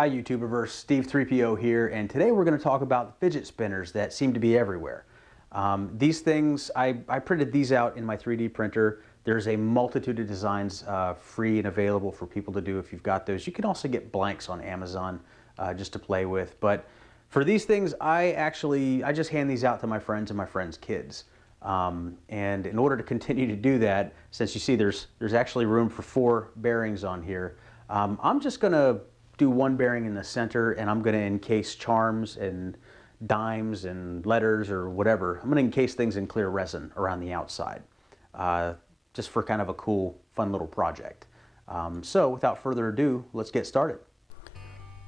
Hi YouTuberverse, Steve 3PO here, and today we're going to talk about the fidget spinners that seem to be everywhere. These things, I printed these out in my 3D printer. There's a multitude of designs free and available for people to do if you've got those. You can also get blanks on Amazon just to play with. But for these things, I just hand these out to my friends and my friends' kids. And in order to continue to do that, since you see there's actually room for 4 bearings on here, I'm just going to do one bearing in the center, and I'm going to encase charms and dimes and letters or whatever. I'm going to encase things in clear resin around the outside, just for kind of a cool, fun little project. So without further ado, let's get started.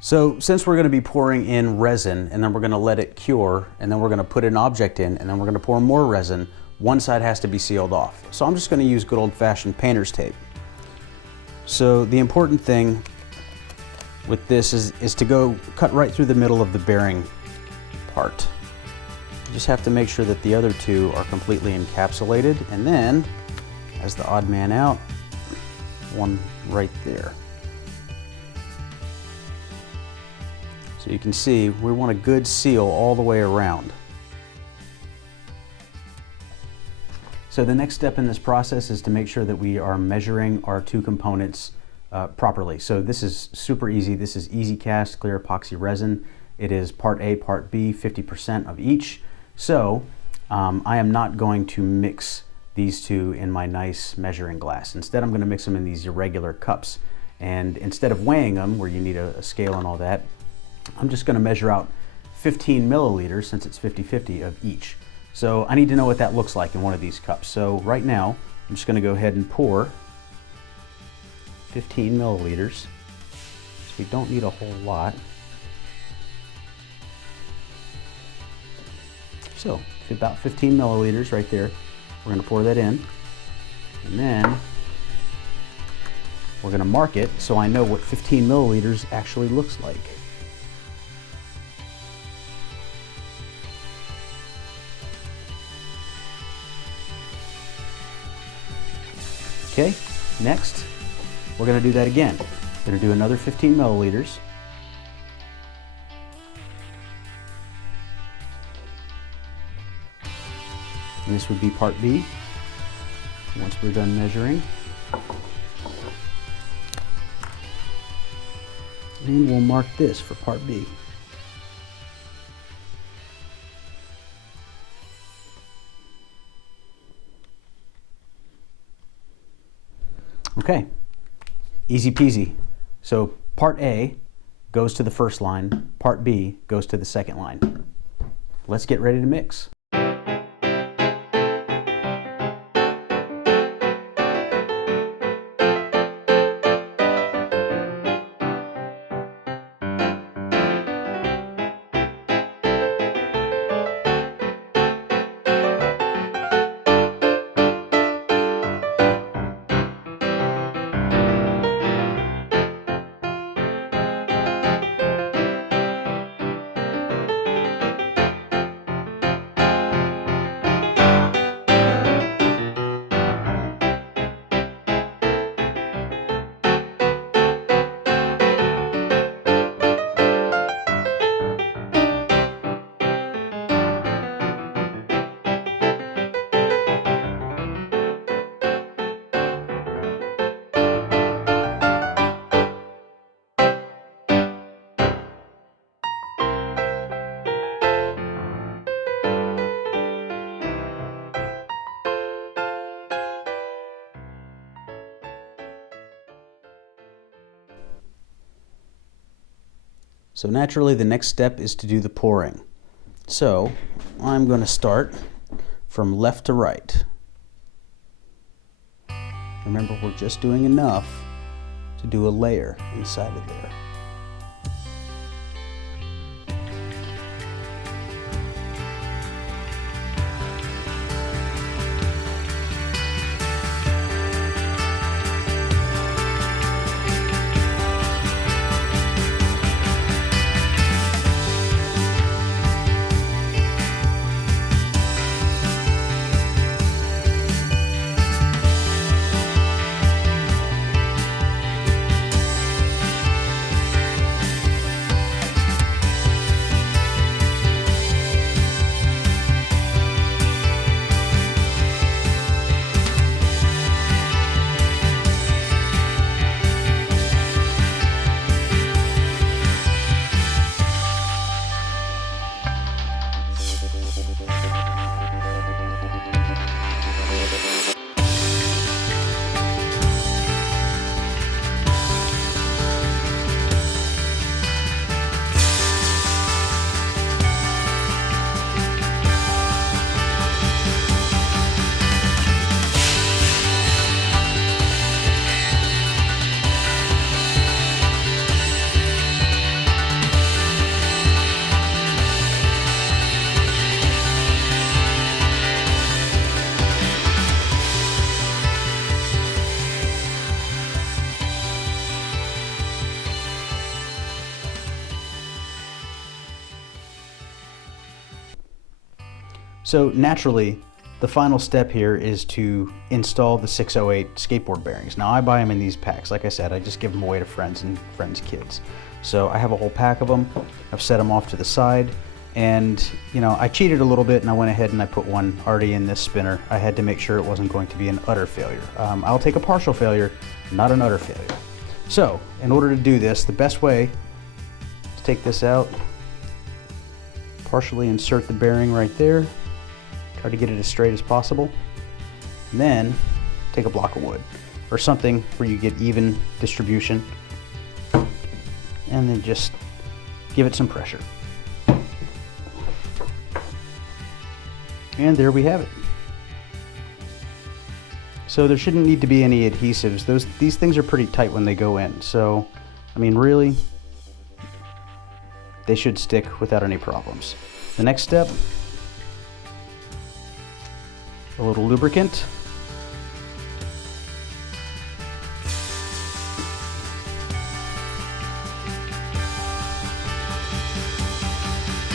So since we're going to be pouring in resin, and then we're going to let it cure, and then we're going to put an object in, and then we're going to pour more resin, one side has to be sealed off. So I'm just going to use good old-fashioned painter's tape. So the important thing with this is to go cut right through the middle of the bearing part. You just have to make sure that the other two are completely encapsulated, and then, as the odd man out, one right there. So you can see we want a good seal all the way around. So the next step in this process is to make sure that we are measuring our two components properly. So this is super easy. This is Easy Cast clear epoxy resin. It is part A, part B, 50% of each. So I am not going to mix these two in my nice measuring glass. Instead, I'm going to mix them in these irregular cups. And instead of weighing them, where you need a scale and all that, I'm just going to measure out 15 milliliters, since it's 50-50 of each. So I need to know what that looks like in one of these cups. So right now, I'm just going to go ahead and pour 15 milliliters. So we don't need a whole lot. So about 15 milliliters right there. We're going to pour that in, and then we're going to mark it so I know what 15 milliliters actually looks like. Okay, next we're going to do that again. We're going to do another 15 milliliters. And this would be part B, once we're done measuring. And we'll mark this for part B. Okay, easy peasy. So part A goes to the first line, part B goes to the second line. Let's get ready to mix. So naturally, the next step is to do the pouring. So I'm going to start from left to right. Remember, we're just doing enough to do a layer inside of there. So naturally, the final step here is to install the 608 skateboard bearings. Now I buy them in these packs. Like I said, I just give them away to friends and friends' kids. So I have a whole pack of them. I've set them off to the side, and you know, I cheated a little bit and I went ahead and I put one already in this spinner. I had to make sure it wasn't going to be an utter failure. I'll take a partial failure, not an utter failure. So in order to do this, the best way is to take this out, partially insert the bearing right there, try to get it as straight as possible, and then take a block of wood or something where you get even distribution, and then just give it some pressure. And there we have it. So there shouldn't need to be any adhesives. These things are pretty tight when they go in. So, I mean, really, they should stick without any problems. The next step, a little lubricant.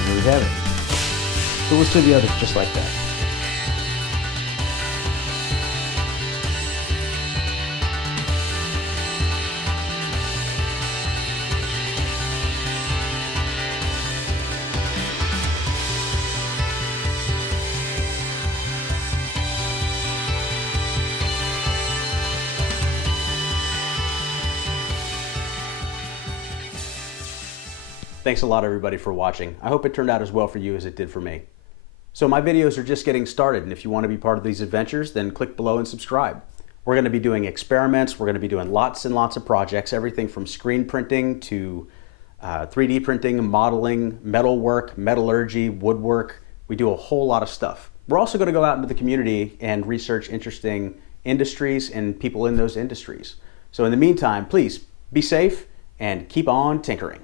There we have it. So let's do the others just like that. Thanks a lot, everybody, for watching. I hope it turned out as well for you as it did for me. So my videos are just getting started, and if you want to be part of these adventures, then click below and subscribe. We're going to be doing experiments. We're going to be doing lots and lots of projects, everything from screen printing to 3D printing, modeling, metalwork, metallurgy, woodwork. We do a whole lot of stuff. We're also going to go out into the community and research interesting industries and people in those industries. So in the meantime, please be safe and keep on tinkering.